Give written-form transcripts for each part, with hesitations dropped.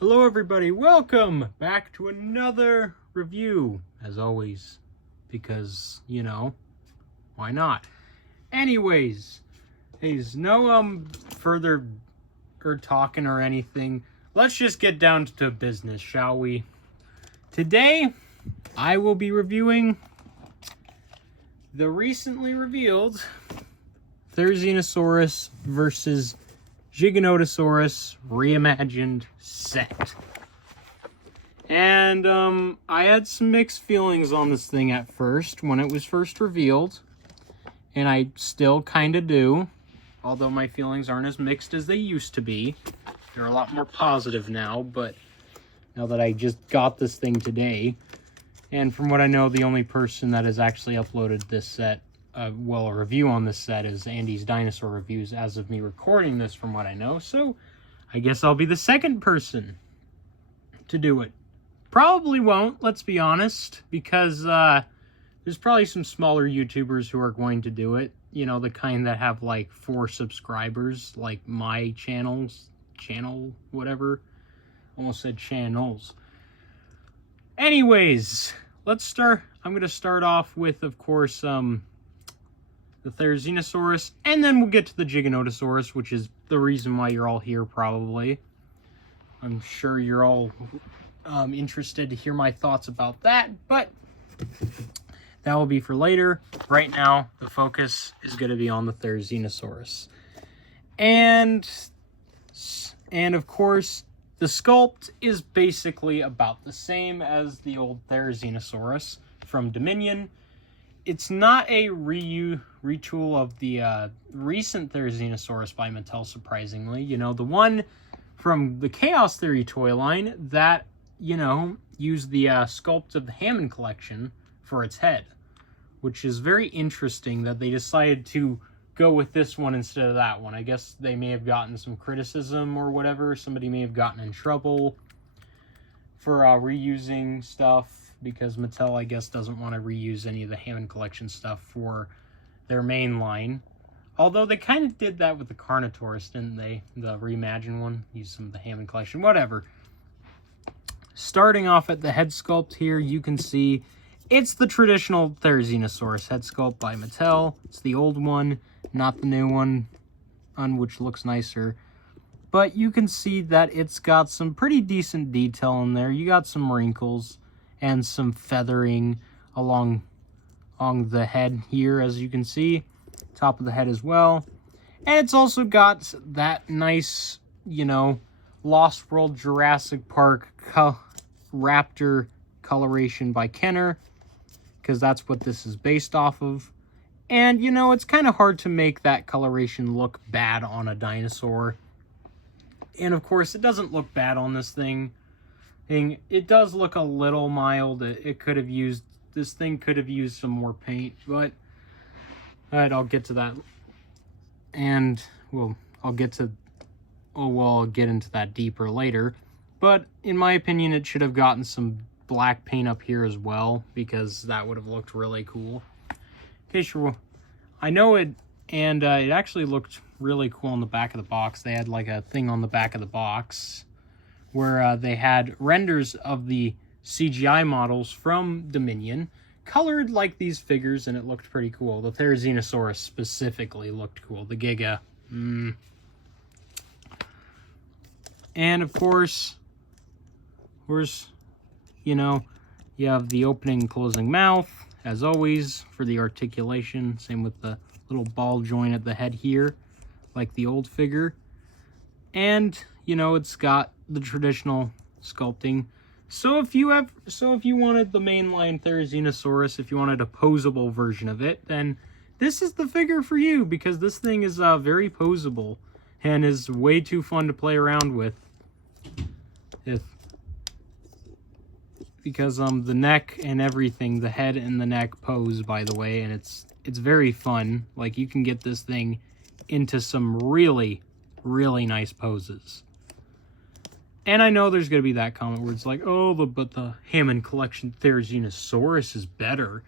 Hello everybody, welcome back to another review, as always, because, why not? Anyways, there's no further talking or anything. Let's just get down to business, shall we? Today, I will be reviewing the recently revealed Therizinosaurus versus Giganotosaurus reimagined set. And I had some mixed feelings on this thing at first when it was first revealed, and I still kind of do, although my feelings aren't as mixed as they used to be. They're a lot more positive now, but now that I just got this thing today, and from what I know, the only person that has actually uploaded this set, a review on this set is Andy's Dinosaur Reviews as of me recording this, from what I know. So I guess I'll be the second person to do it. Probably won't, let's be honest, because there's probably some smaller YouTubers who are going to do it. You know, the kind that have like 4 subscribers, like my channel, whatever. Almost said channels. Anyways, let's start. I'm going to start off with, of course, the Therizinosaurus, and then we'll get to the Giganotosaurus, which is the reason why you're all here, probably. I'm sure you're all interested to hear my thoughts about that, but that will be for later. Right now, the focus is going to be on the Therizinosaurus. And of course, the sculpt is basically about the same as the old Therizinosaurus from Dominion. It's not a retool of the recent Therizinosaurus by Mattel, surprisingly. You know, the one from the Chaos Theory toy line that, used the sculpt of the Hammond collection for its head, which is very interesting that they decided to go with this one instead of that one. I guess they may have gotten some criticism or whatever. Somebody may have gotten in trouble for reusing stuff, because Mattel, I guess, doesn't want to reuse any of the Hammond collection stuff for their main line. Although they kind of did that with the Carnotaurus, didn't they? The reimagined one, used some of the Hammond collection, whatever. Starting off at the head sculpt here, you can see it's the traditional Therizinosaurus head sculpt by Mattel. It's the old one, not the new one, which looks nicer. But you can see that it's got some pretty decent detail in there. You got some wrinkles and some feathering along the head here, as you can see. Top of the head as well. And it's also got that nice, Lost World Jurassic Park raptor coloration by Kenner, because that's what this is based off of. And, it's kind of hard to make that coloration look bad on a dinosaur. And, of course, it doesn't look bad on this thing. It does look a little mild. This thing could have used some more paint, but I'll get to that. And, I'll get into that deeper later. But in my opinion, it should have gotten some black paint up here as well, because that would have looked really cool. Okay, sure. I know it, and it actually looked really cool on the back of the box. They had like a thing on the back of the box where they had renders of the CGI models from Dominion, colored like these figures, and it looked pretty cool. The Therizinosaurus specifically looked cool. The Giga. And of course, you have the opening and closing mouth, as always, for the articulation. Same with the little ball joint at the head here, like the old figure. And, it's got the traditional sculpting. So if you wanted the mainline Therizinosaurus, if you wanted a posable version of it, then this is the figure for you, because this thing is very posable and is way too fun to play around with. Because the neck and everything, the head and the neck pose, by the way, and it's very fun. Like, you can get this thing into some really, really nice poses. And I know there's going to be that comment where it's like, oh, but the Hammond Collection Therizinosaurus is better.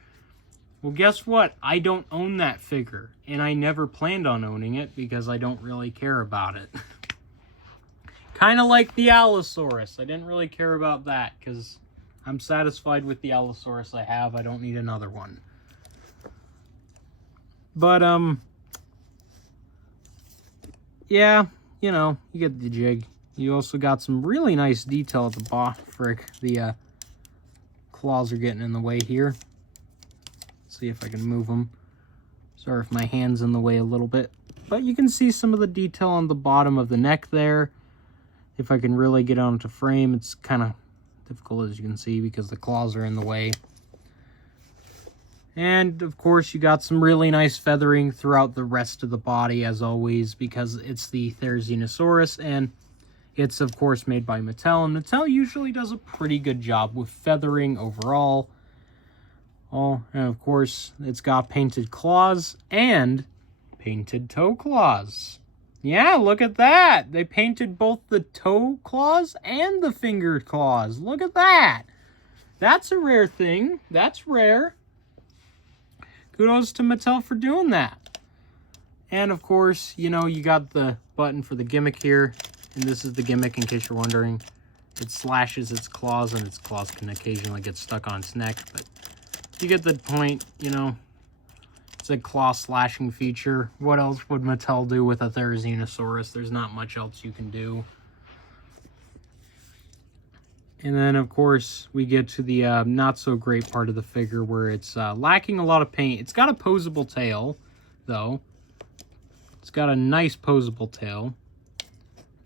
Well, guess what? I don't own that figure, and I never planned on owning it because I don't really care about it. Kind of like the Allosaurus. I didn't really care about that because I'm satisfied with the Allosaurus I have. I don't need another one. But, yeah, you know, you get the jig. You also got some really nice detail at the bottom. Frick, the claws are getting in the way here. Let's see if I can move them. Sorry if my hand's in the way a little bit. But you can see some of the detail on the bottom of the neck there. If I can really get onto frame, it's kind of difficult, as you can see, because the claws are in the way. And, of course, you got some really nice feathering throughout the rest of the body, as always, because it's the Therizinosaurus, and it's, of course, made by Mattel. And Mattel usually does a pretty good job with feathering overall. Oh, and, of course, it's got painted claws and painted toe claws. Yeah, look at that. They painted both the toe claws and the finger claws. Look at that. That's a rare thing. That's rare. Kudos to Mattel for doing that. And, of course, you know, you got the button for the gimmick here. And this is the gimmick, in case you're wondering. It slashes its claws, and its claws can occasionally get stuck on its neck. But you get the point, you know. It's a claw slashing feature. What else would Mattel do with a Therizinosaurus? There's not much else you can do. And then, of course, we get to the not-so-great part of the figure where it's lacking a lot of paint. It's got a posable tail, though. It's got a nice posable tail.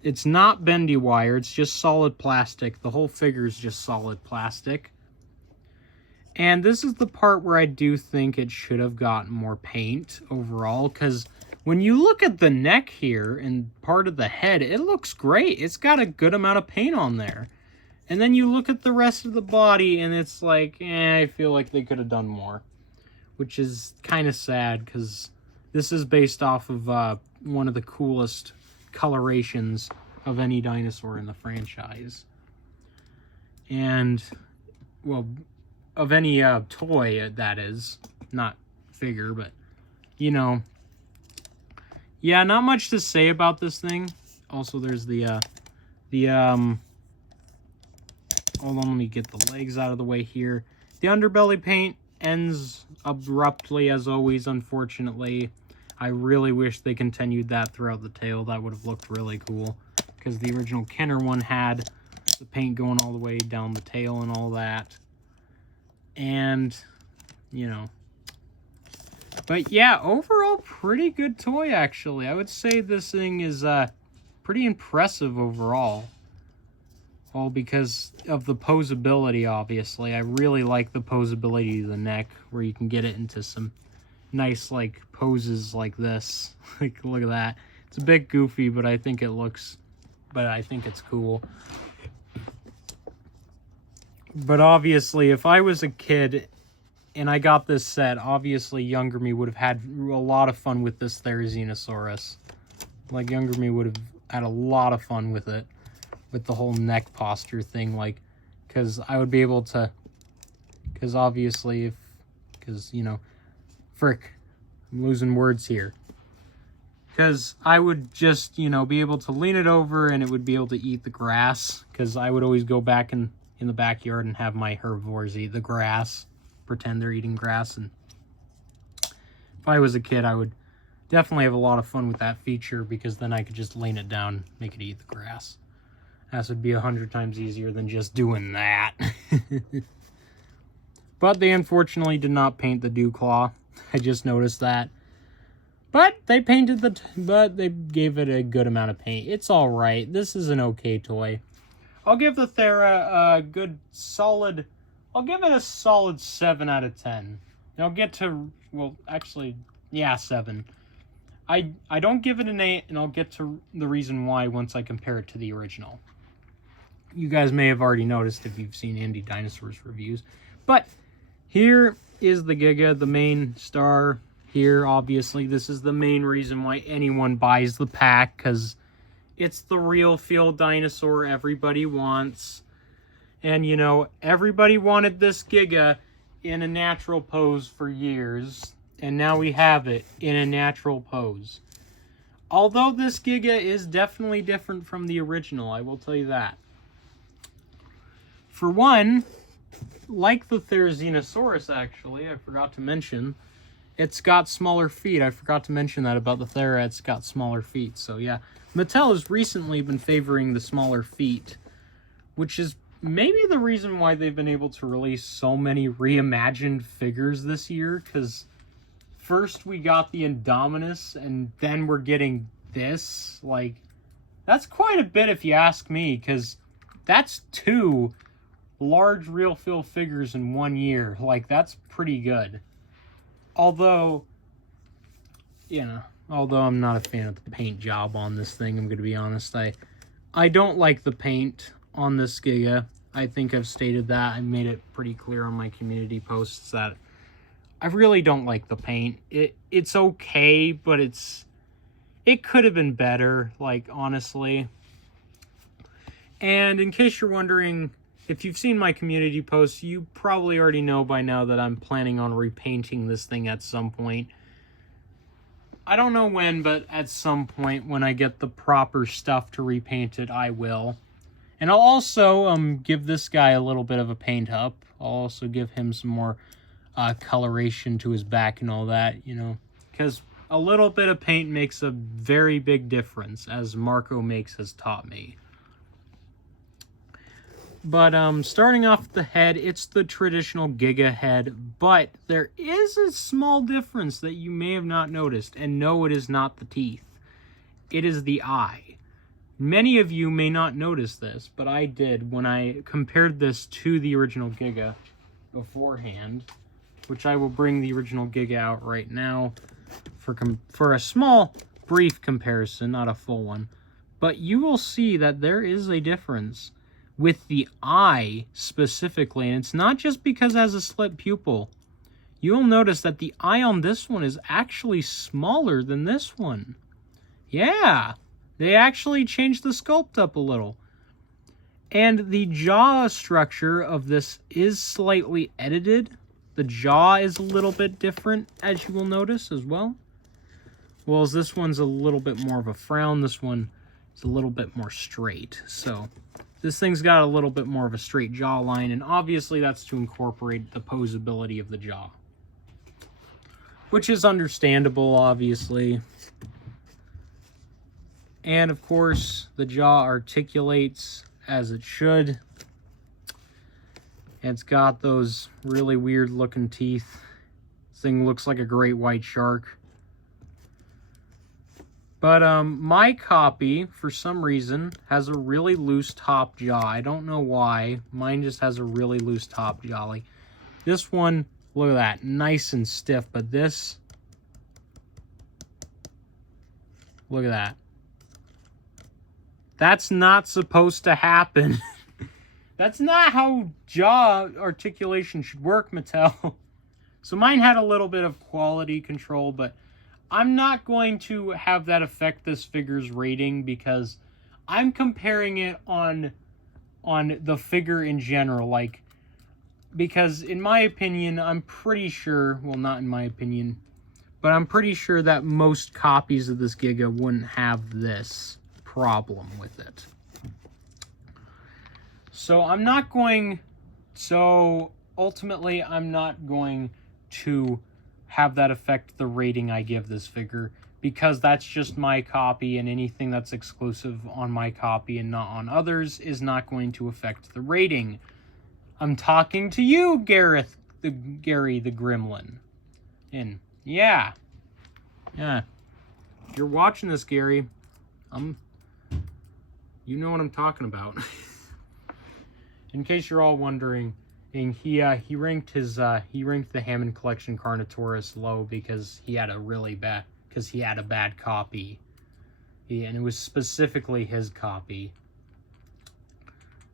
It's not bendy wire. It's just solid plastic. The whole figure is just solid plastic. And this is the part where I do think it should have gotten more paint overall, because when you look at the neck here and part of the head, it looks great. It's got a good amount of paint on there. And then you look at the rest of the body, and it's like, I feel like they could have done more. Which is kind of sad, because this is based off of one of the coolest colorations of any dinosaur in the franchise. And, well, of any toy, that is. Not figure, but, you know. Yeah, not much to say about this thing. Also, there's hold on, let me get the legs out of the way here. The underbelly paint ends abruptly, as always, unfortunately. I really wish they continued that throughout the tail. That would have looked really cool. Because the original Kenner one had the paint going all the way down the tail and all that. And, you know. But yeah, overall, pretty good toy, actually. I would say this thing is pretty impressive overall. All because of the posability, obviously. I really like the posability of the neck, where you can get it into some nice, like, poses like this. Like, look at that. It's a bit goofy, but I think it's cool. But obviously, if I was a kid and I got this set, obviously younger me would have had a lot of fun with this Therizinosaurus. Like, younger me would have had a lot of fun with it. With the whole neck posture thing, like, because I would be able to, because obviously, you know, frick, I'm losing words here. Because I would just, you know, be able to lean it over and it would be able to eat the grass, because I would always go back in the backyard and have my herbivores eat the grass, pretend they're eating grass, and if I was a kid, I would definitely have a lot of fun with that feature, because then I could just lean it down, make it eat the grass. That would be 100 times easier than just doing that. But they unfortunately did not paint the dew claw. I just noticed that. But they painted but they gave it a good amount of paint. It's all right. This is an okay toy. I'll give the Thera a good solid. I'll give it a solid 7 out of 10. And I'll get to, well, actually, yeah, 7. I don't give it an 8, and I'll get to the reason why once I compare it to the original. You guys may have already noticed if you've seen Indie Dinosaurs reviews. But here is the Giga, the main star here, obviously. This is the main reason why anyone buys the pack, because it's the real feel dinosaur everybody wants. And, you know, everybody wanted this Giga in a natural pose for years. And now we have it in a natural pose. Although this Giga is definitely different from the original, I will tell you that. For one, like the Therizinosaurus, actually, I forgot to mention, it's got smaller feet. I forgot to mention that about the Thera, it's got smaller feet. So yeah, Mattel has recently been favoring the smaller feet, which is maybe the reason why they've been able to release so many reimagined figures this year, because first we got the Indominus, and then we're getting this. Like, that's quite a bit if you ask me, because that's 2 large real fill figures in 1 year. Like, that's pretty good. Although, although I'm not a fan of the paint job on this thing, I'm going to be honest. I don't like the paint on this Giga. I think I've stated that. I made it pretty clear on my community posts that I really don't like the paint. It's okay, but it could have been better, like, honestly. And in case you're wondering, if you've seen my community posts, you probably already know by now that I'm planning on repainting this thing at some point. I don't know when, but at some point when I get the proper stuff to repaint it, I will. And I'll also give this guy a little bit of a paint up. I'll also give him some more coloration to his back and all that, because a little bit of paint makes a very big difference, as Marco Makes has taught me. But starting off with the head, it's the traditional Giga head, but there is a small difference that you may have not noticed, and no, it is not the teeth. It is the eye. Many of you may not notice this, but I did when I compared this to the original Giga beforehand, which I will bring the original Giga out right now for a small, brief comparison, not a full one. But you will see that there is a difference with the eye specifically, and it's not just because it has a slit pupil. You'll notice that the eye on this one is actually smaller than this one. Yeah, they actually changed the sculpt up a little. And the jaw structure of this is slightly edited. The jaw is a little bit different, as you will notice as well. Whereas this one's a little bit more of a frown. This one is a little bit more straight. So this thing's got a little bit more of a straight jawline, and obviously that's to incorporate the posability of the jaw, which is understandable, obviously. And of course, the jaw articulates as it should. And it's got those really weird looking teeth. This thing looks like a great white shark. But my copy, for some reason, has a really loose top jaw. I don't know why. Mine just has a really loose top jaw. Like, this one, look at that, nice and stiff. But this, look at that. That's not supposed to happen. That's not how jaw articulation should work, Mattel. So mine had a little bit of quality control, but I'm not going to have that affect this figure's rating because I'm comparing it on the figure in general. Like, because in my opinion, I'm pretty sure, well, not in my opinion, but I'm pretty sure that most copies of this Giga wouldn't have this problem with it. So ultimately, I'm not going to have that affect the rating I give this figure, because that's just my copy, and anything that's exclusive on my copy and not on others is not going to affect the rating. I'm talking to you, Gary the Gremlin. And yeah. If you're watching this, Gary, you know what I'm talking about. In case you're all wondering, and he ranked the Hammond Collection Carnotaurus low because he had a bad copy. And it was specifically his copy.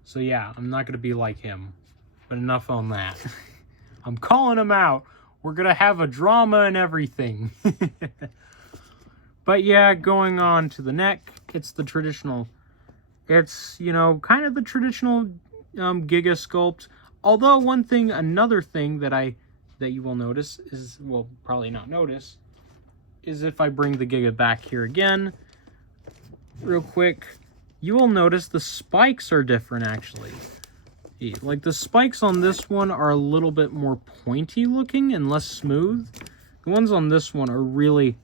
So yeah, I'm not gonna be like him. But enough on that. I'm calling him out. We're gonna have a drama and everything. But yeah, going on to the neck, it's the traditional. It's, kind of the traditional Giga sculpt. Although another thing that you will notice is, well, probably not notice, is if I bring the Giga back here again, real quick, you will notice the spikes are different, actually. Like, the spikes on this one are a little bit more pointy looking and less smooth. The ones on this one are really,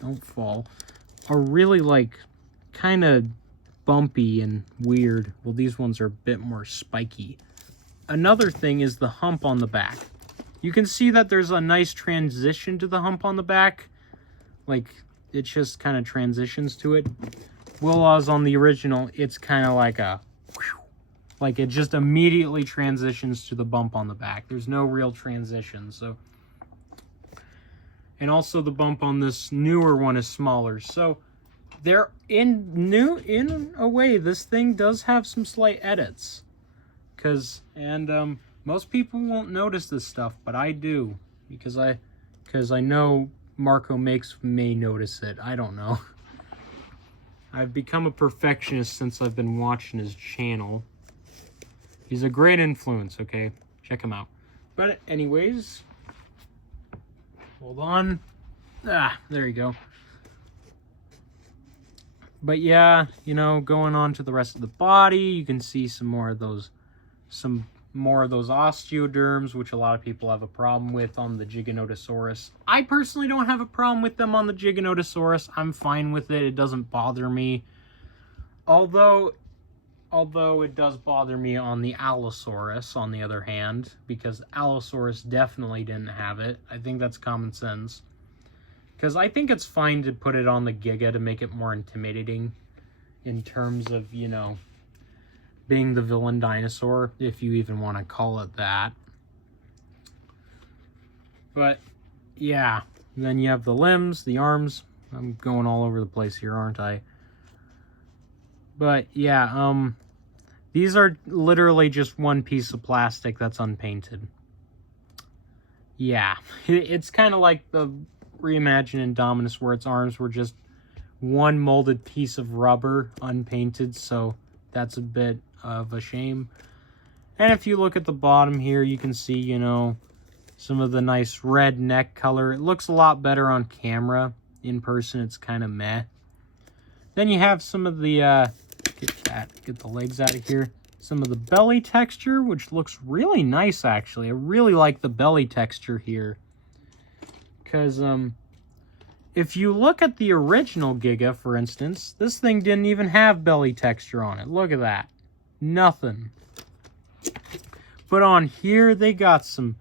don't fall, are really, like, kind of bumpy and weird. Well, these ones are a bit more spiky. Another thing is the hump on the back. You can see that there's a nice transition to the hump on the back. Like, it just kind of transitions to it. Whereas on the original, it's kind of like a... Like, it just immediately transitions to the bump on the back. There's no real transition, so... And also the bump on this newer one is smaller. So, they're in a way, this thing does have some slight edits. Most people won't notice this stuff, but I do. Because I know Marco may notice it. I don't know. I've become a perfectionist since I've been watching his channel. He's a great influence, okay? Check him out. But anyways, hold on. There you go. But yeah, you know, going on to the rest of the body, you can see some more of those osteoderms, which a lot of people have a problem with on the Giganotosaurus. I personally don't have a problem with them on the Giganotosaurus. I'm fine with it. It doesn't bother me. Although it does bother me on the Allosaurus, on the other hand, because Allosaurus definitely didn't have it. I think that's common sense. Because I think it's fine to put it on the Giga to make it more intimidating in terms of, you know, being the villain dinosaur, if you even want to call it that. But, yeah. And then you have the limbs, the arms. I'm going all over the place here, aren't I? But, yeah, these are literally just one piece of plastic that's unpainted. Yeah. It's kind of like the reimagined Indominus, where its arms were just one molded piece of rubber, unpainted, so that's a bit of a shame. And if you look at the bottom here, you can see, you know, some of the nice red neck color. It looks a lot better on camera. In person, it's kind of meh. Then you have some of the, get the legs out of here. Some of the belly texture, which looks really nice, actually. I really like the belly texture here. Because, if you look at the original Giga, for instance, this thing didn't even have belly texture on it. Look at that. Nothing. But on here, they got some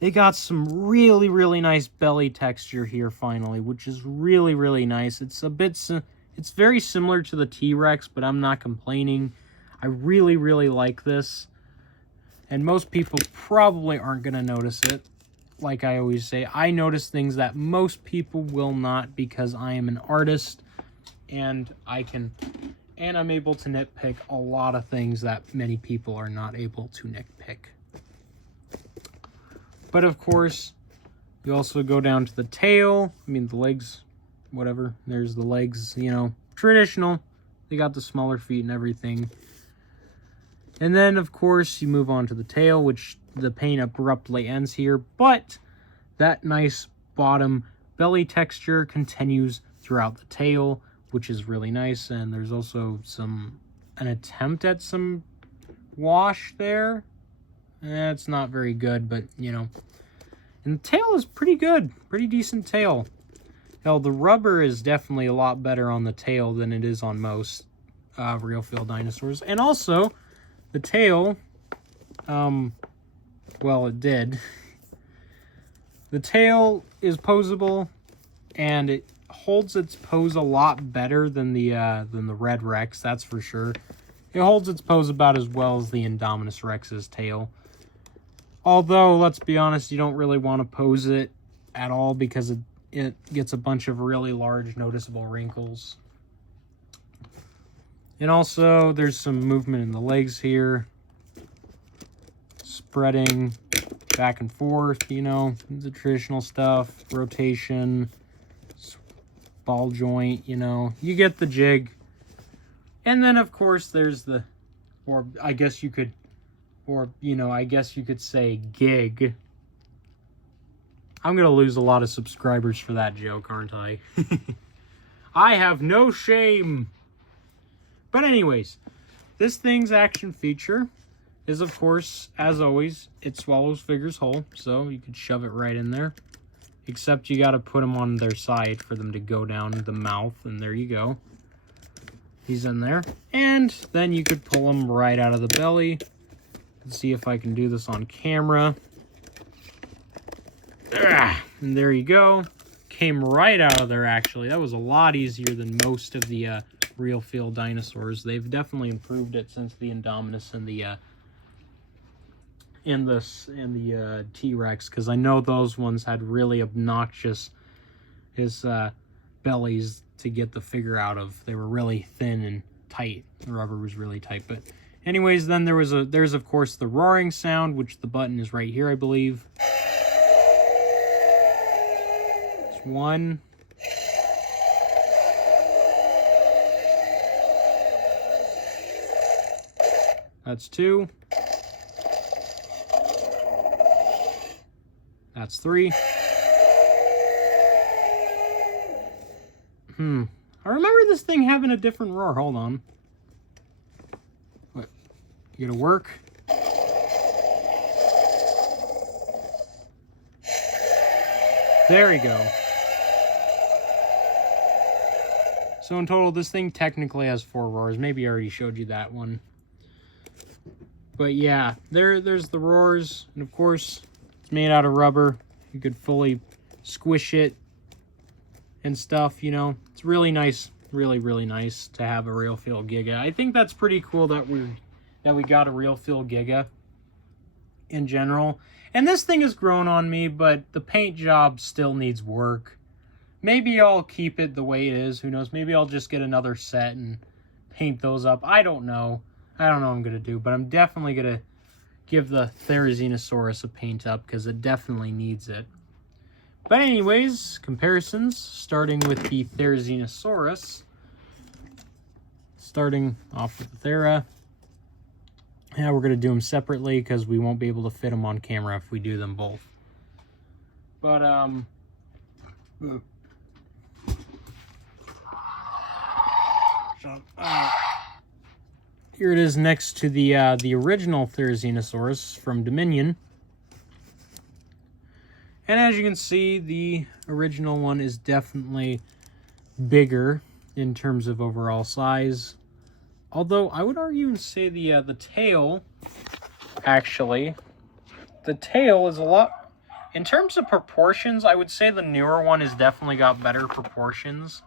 really, really nice belly texture here, finally, which is really, really nice. It's very similar to the T-Rex, but I'm not complaining. I really, really like this. And most people probably aren't going to notice it. Like I always say, I notice things that most people will not, because I am an artist and I'm able to nitpick a lot of things that many people are not able to nitpick. But of course, you also go down to the tail. I mean, the legs, whatever. There's the legs, you know, traditional. They got the smaller feet and everything. And then, of course, you move on to the tail, which the paint abruptly ends here. But that nice bottom belly texture continues throughout the tail, which is really nice. And there's also an attempt at some wash there. It's not very good, but, you know. And the tail is pretty good. Pretty decent tail. Hell, the rubber is definitely a lot better on the tail than it is on most real feel dinosaurs. And also, the tail, well, it did. The tail is posable, and it holds its pose a lot better than the Red Rex, that's for sure. It holds its pose about as well as the Indominus Rex's tail. Although, let's be honest, you don't really want to pose it at all, because it gets a bunch of really large noticeable wrinkles. And also, there's some movement in the legs here. Spreading back and forth, you know, the traditional stuff. Rotation, ball joint, you know. You get the jig. And then, of course, there's the, or I guess you could say gig. I'm going to lose a lot of subscribers for that joke, aren't I? I have no shame. But anyways, this thing's action feature is, of course, as always, it swallows figures whole. So you could shove it right in there. Except you got to put them on their side for them to go down the mouth. And there you go. He's in there. And then you could pull him right out of the belly. Let's see if I can do this on camera. And there you go. Came right out of there, actually. That was a lot easier than most of the real feel dinosaurs. They've definitely improved it since the Indominus and the T-Rex, because I know those ones had really obnoxious bellies to get the figure out of. They were really thin and tight. The rubber was really tight. But anyways, then there's of course the roaring sound, which the button is right here, I believe. It's one. That's two. That's three. I remember this thing having a different roar. Hold on. What? You gonna work? There we go. So in total, this thing technically has 4 roars. Maybe I already showed you that one. But yeah, there's the roars. And of course, it's made out of rubber. You could fully squish it and stuff, you know. It's really nice, really, really nice to have a real feel Giga. I think that's pretty cool that we got a real feel Giga in general. And this thing has grown on me, but the paint job still needs work. Maybe I'll keep it the way it is. Who knows? Maybe I'll just get another set and paint those up. I don't know. I don't know what I'm going to do, but I'm definitely going to give the Therizinosaurus a paint up because it definitely needs it. But anyways, comparisons, starting with the Therizinosaurus. Starting off with the Thera. Yeah, we're going to do them separately because we won't be able to fit them on camera if we do them both. But, here it is next to the original Therizinosaurus from Dominion. And as you can see, the original one is definitely bigger in terms of overall size. Although I would argue and say the tail, actually, the tail is a lot, in terms of proportions, I would say the newer one has definitely got better proportions.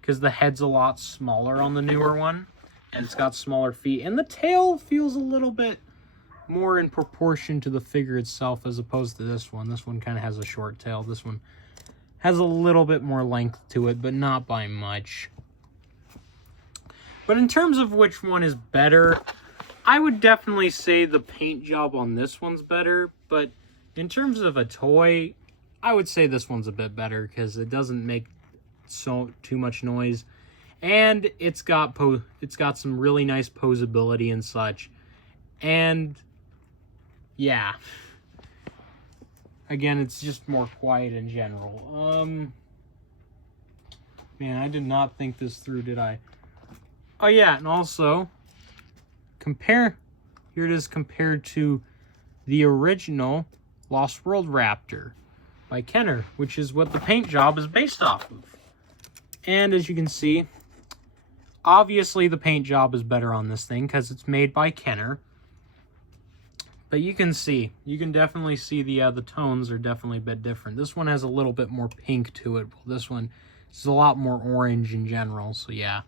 Because the head's a lot smaller on the newer one. And it's got smaller feet. And the tail feels a little bit more in proportion to the figure itself as opposed to this one. This one kind of has a short tail. This one has a little bit more length to it, but not by much. But in terms of which one is better, I would definitely say the paint job on this one's better. But in terms of a toy, I would say this one's a bit better because it doesn't make too much noise. And it's got some really nice posability and such. And yeah. Again, it's just more quiet in general. Man, I did not think this through, did I? Oh yeah, and also here it is compared to the original Lost World Raptor by Kenner, which is what the paint job is based off of. And as you can see, obviously the paint job is better on this thing because it's made by Kenner. But you can definitely see the tones are definitely a bit different. This one has a little bit more pink to it. While this one is a lot more orange in general, so yeah.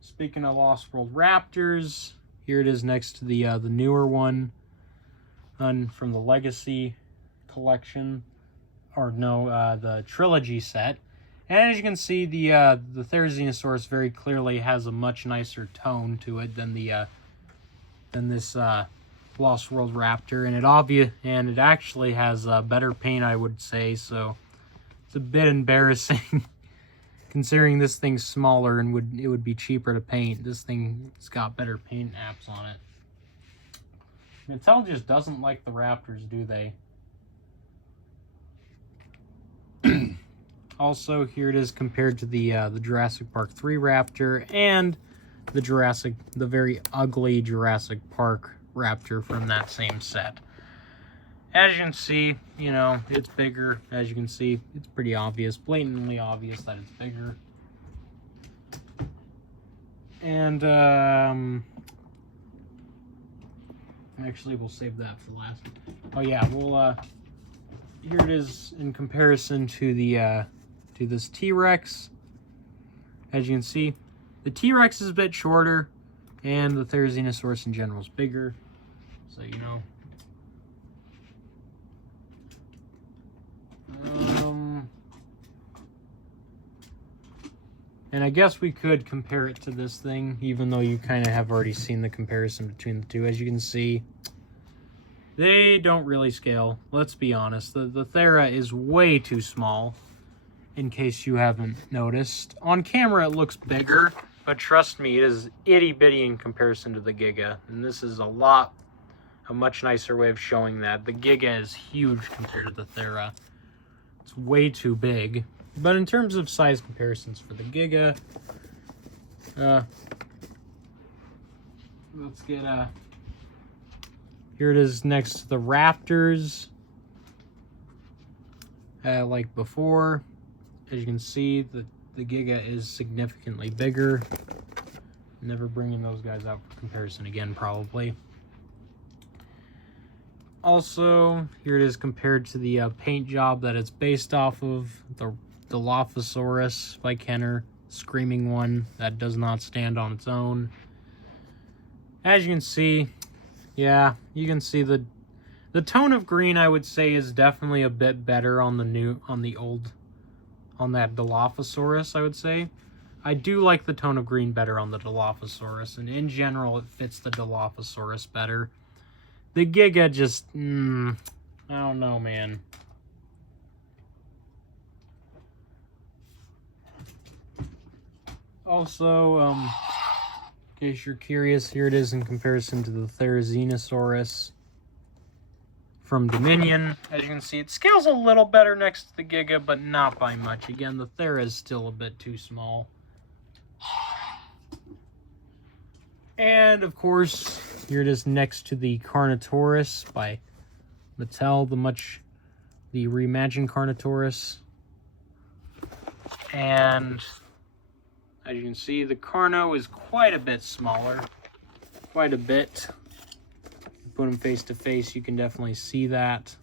Speaking of Lost World Raptors, here it is next to the newer one from the Legacy collection. Or no, the trilogy set. And as you can see, the Therizinosaurus very clearly has a much nicer tone to it than this Lost World Raptor, and it actually has better paint, I would say. So it's a bit embarrassing considering this thing's smaller and it would be cheaper to paint. This thing's got better paint apps on it. Mattel just doesn't like the Raptors, do they? Also, here it is compared to the Jurassic Park 3 Raptor and the very ugly Jurassic Park Raptor from that same set. As you can see, you know, it's bigger. As you can see, it's pretty obvious, blatantly obvious that it's bigger. And, actually, we'll save that for last. Oh yeah, we'll, here it is in comparison to the, to this T-Rex. As you can see, the T-Rex is a bit shorter, and the Therizinosaurus in general is bigger. So, you know. And I guess we could compare it to this thing, even though you kind of have already seen the comparison between the two. As you can see, they don't really scale. Let's be honest. The Thera is way too small, in case you haven't noticed. On camera, it looks bigger, but trust me, it is itty-bitty in comparison to the Giga. And this is a much nicer way of showing that. The Giga is huge compared to the Thera. It's way too big. But in terms of size comparisons for the Giga, let's get here it is next to the Raptors. Like before, as you can see, the Giga is significantly bigger. Never bringing those guys out for comparison again, probably. Also, here it is compared to the paint job that it's based off of, the Dilophosaurus by Kenner, screaming one that does not stand on its own. As you can see, yeah, you can see the tone of green, I would say, is definitely a bit better on that Dilophosaurus, I would say. I do like the tone of green better on the Dilophosaurus, and in general, it fits the Dilophosaurus better. The Giga just, I don't know, man. Also, in case you're curious, here it is in comparison to the Therizinosaurus from Dominion. As you can see, it scales a little better next to the Giga, but not by much. Again, the Thera is still a bit too small. And, of course, here it is next to the Carnotaurus by Mattel, the reimagined Carnotaurus. And as you can see, the Carno is quite a bit smaller. Quite a bit. Put them face to face, you can definitely see that.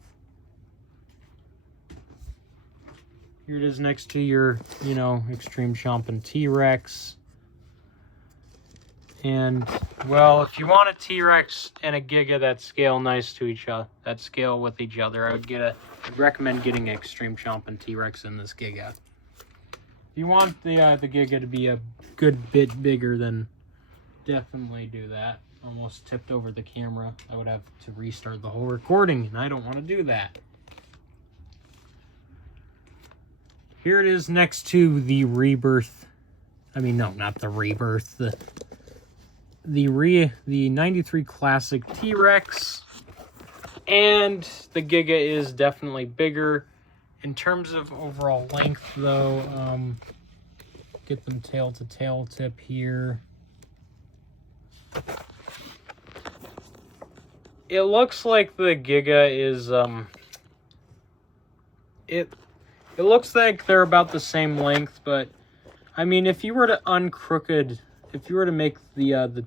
Here it is next to your, you know, Extreme Chompin' T-Rex. And, well, if you want a T-Rex and a Giga that scale nice to each other, that scale with each other, I'd recommend getting an Extreme Chompin' T-Rex in this Giga. If you want the Giga to be a good bit bigger, then definitely do that. Almost tipped over the camera. I would have to restart the whole recording, and I don't want to do that. Here it is next to the Rebirth. I mean, no, not the Rebirth. The 93 Classic T-Rex. And the Giga is definitely bigger. In terms of overall length, though, get them tail to tail tip here. It looks like the Giga is, it looks like they're about the same length, but, I mean, if you were to make the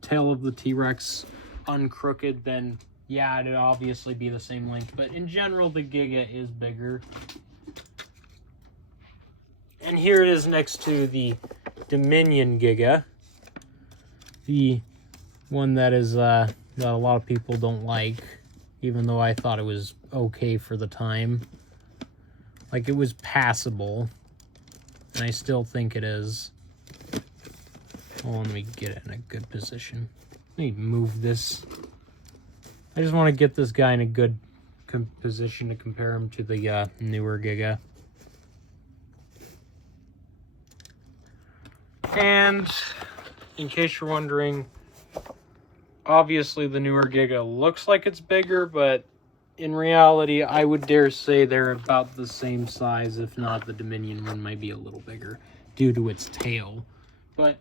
tail of the T-Rex uncrooked, then yeah, it'd obviously be the same length, but in general, the Giga is bigger. And here it is next to the Dominion Giga, the one that is that a lot of people don't like, even though I thought it was okay for the time. Like, it was passable, and I still think it is. Oh, let me get it in a good position. Let me move this. I just want to get this guy in a good position to compare him to the newer Giga. And in case you're wondering, obviously the newer Giga looks like it's bigger, but in reality, I would dare say they're about the same size, if not the Dominion one might be a little bigger due to its tail. But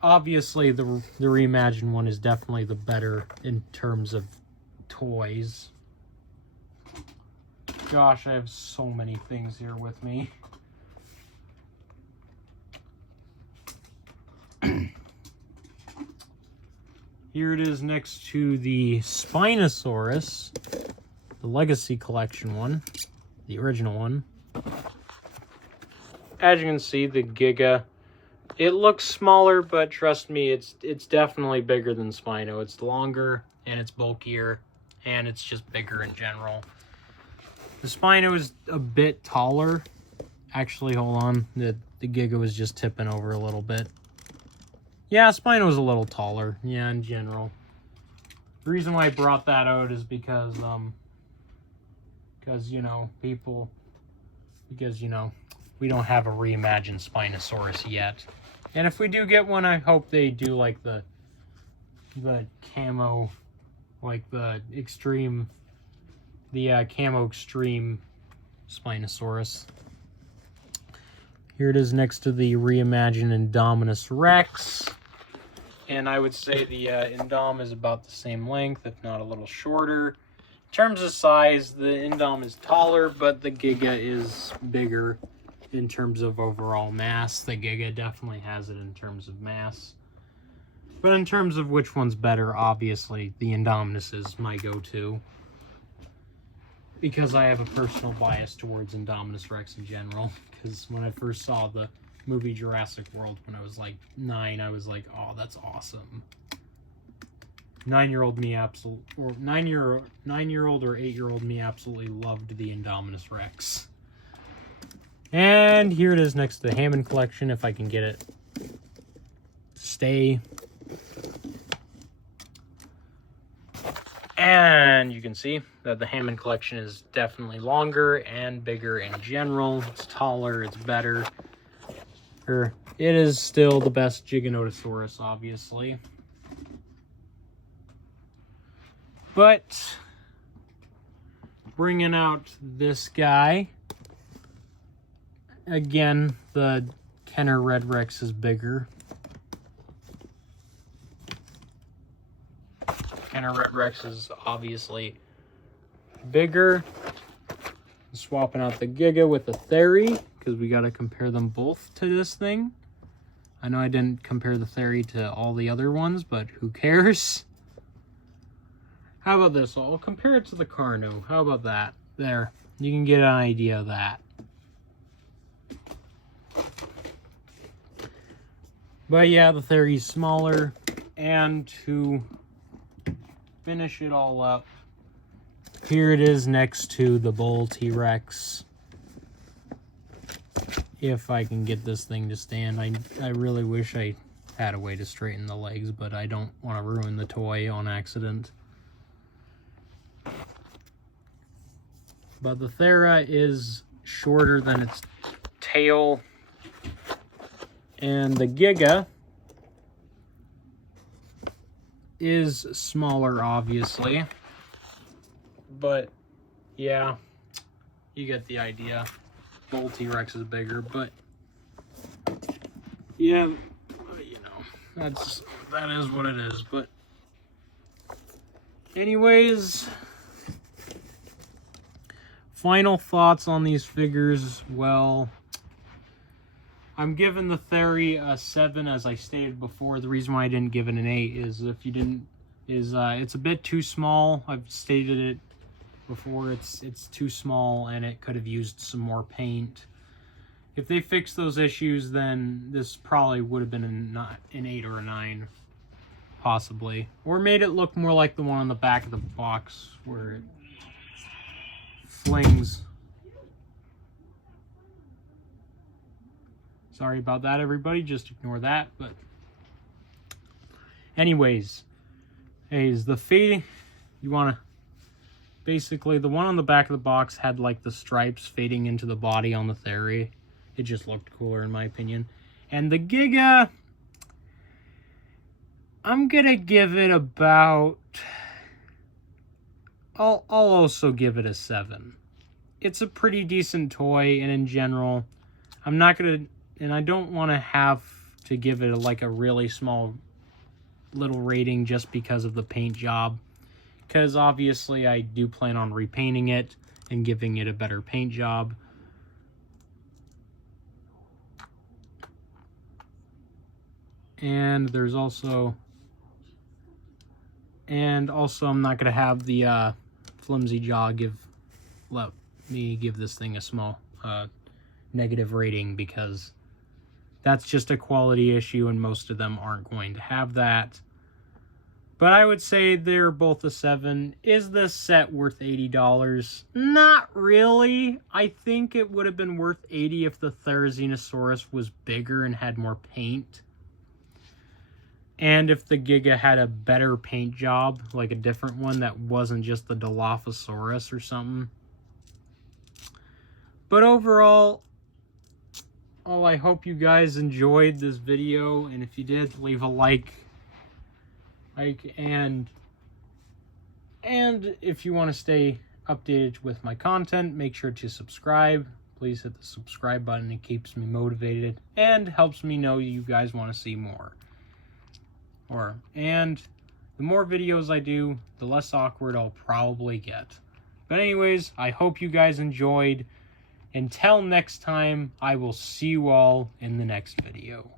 obviously, the reimagined one is definitely the better in terms of toys. Gosh, I have so many things here with me. Here it is next to the Spinosaurus, the Legacy Collection one, the original one. As you can see, the Giga, it looks smaller, but trust me, it's definitely bigger than Spino. It's longer, and it's bulkier, and it's just bigger in general. The Spino is a bit taller. Actually, hold on, the Giga was just tipping over a little bit. Yeah, Spino was a little taller, yeah, in general. The reason why I brought that out is because, you know, we don't have a reimagined Spinosaurus yet. And if we do get one, I hope they do like the camo, like the camo extreme Spinosaurus. Here it is next to the reimagined Indominus Rex. And I would say the Indom is about the same length, if not a little shorter. In terms of size, the Indom is taller, but the Giga is bigger in terms of overall mass. The Giga definitely has it in terms of mass. But in terms of which one's better, obviously, the Indominus is my go-to. Because I have a personal bias towards Indominus Rex in general. Because when I first saw the movie Jurassic World when I was like 9, I was like, oh, that's awesome. 9-year-old me absolutely, or 9-year-old or 8-year-old me absolutely loved the Indominus Rex. And here it is next to the Hammond collection, if I can get it to stay. And you can see that the Hammond collection is definitely longer and bigger in general. It's taller, it's better. It is still the best Giganotosaurus, obviously. But bringing out this guy, again, the Kenner Red Rex is bigger. Kenner Red Rex is obviously bigger. Swapping out the Giga with the Theri, because we got to compare them both to this thing. I know I didn't compare the Theri to all the other ones, but who cares? How about this? I'll compare it to the Carno. How about that? There. You can get an idea of that. But yeah, the Theri's smaller. And to finish it all up, here it is next to the Bull T-Rex. If I can get this thing to stand. I really wish I had a way to straighten the legs, but I don't want to ruin the toy on accident. But the Thera is shorter than its tail. And the Giga is smaller, obviously. But, yeah, you get the idea. Bull T-Rex is bigger, but, yeah, you know, that is what it is. But, anyways, final thoughts on these figures. Well, I'm giving the Theri a 7, as I stated before. The reason why I didn't give it an 8 is it's a bit too small. I've stated it before. It's too small, and it could have used some more paint. If they fixed those issues, then this probably would have been an 8 or a 9, possibly, or made it look more like the one on the back of the box where it flings. Sorry about that, everybody. Just ignore that. But anyways, is the fading, you want to, basically the one on the back of the box had like the stripes fading into the body on the Theri. It just looked cooler in my opinion. And the Giga, I'm gonna give it about I'll also give it a 7. It's a pretty decent toy, and in general, I'm not gonna, and I don't want to have to give it like a really small little rating just because of the paint job, because obviously I do plan on repainting it and giving it a better paint job. And there's also, I'm not gonna have the flimsy jaw let me give this thing a small negative rating, because that's just a quality issue and most of them aren't going to have that. But I would say they're both a 7. Is this set worth $80? Not really. I think it would have been worth $80 if the Therizinosaurus was bigger and had more paint. And if the Giga had a better paint job, like a different one that wasn't just the Dilophosaurus or something. But overall, I hope you guys enjoyed this video, and if you did, leave a like, and if you want to stay updated with my content, make sure to subscribe. Please hit the subscribe button. It keeps me motivated and helps me know you guys want to see more. And the more videos I do, the less awkward I'll probably get. But anyways, I hope you guys enjoyed. Until next time, I will see you all in the next video.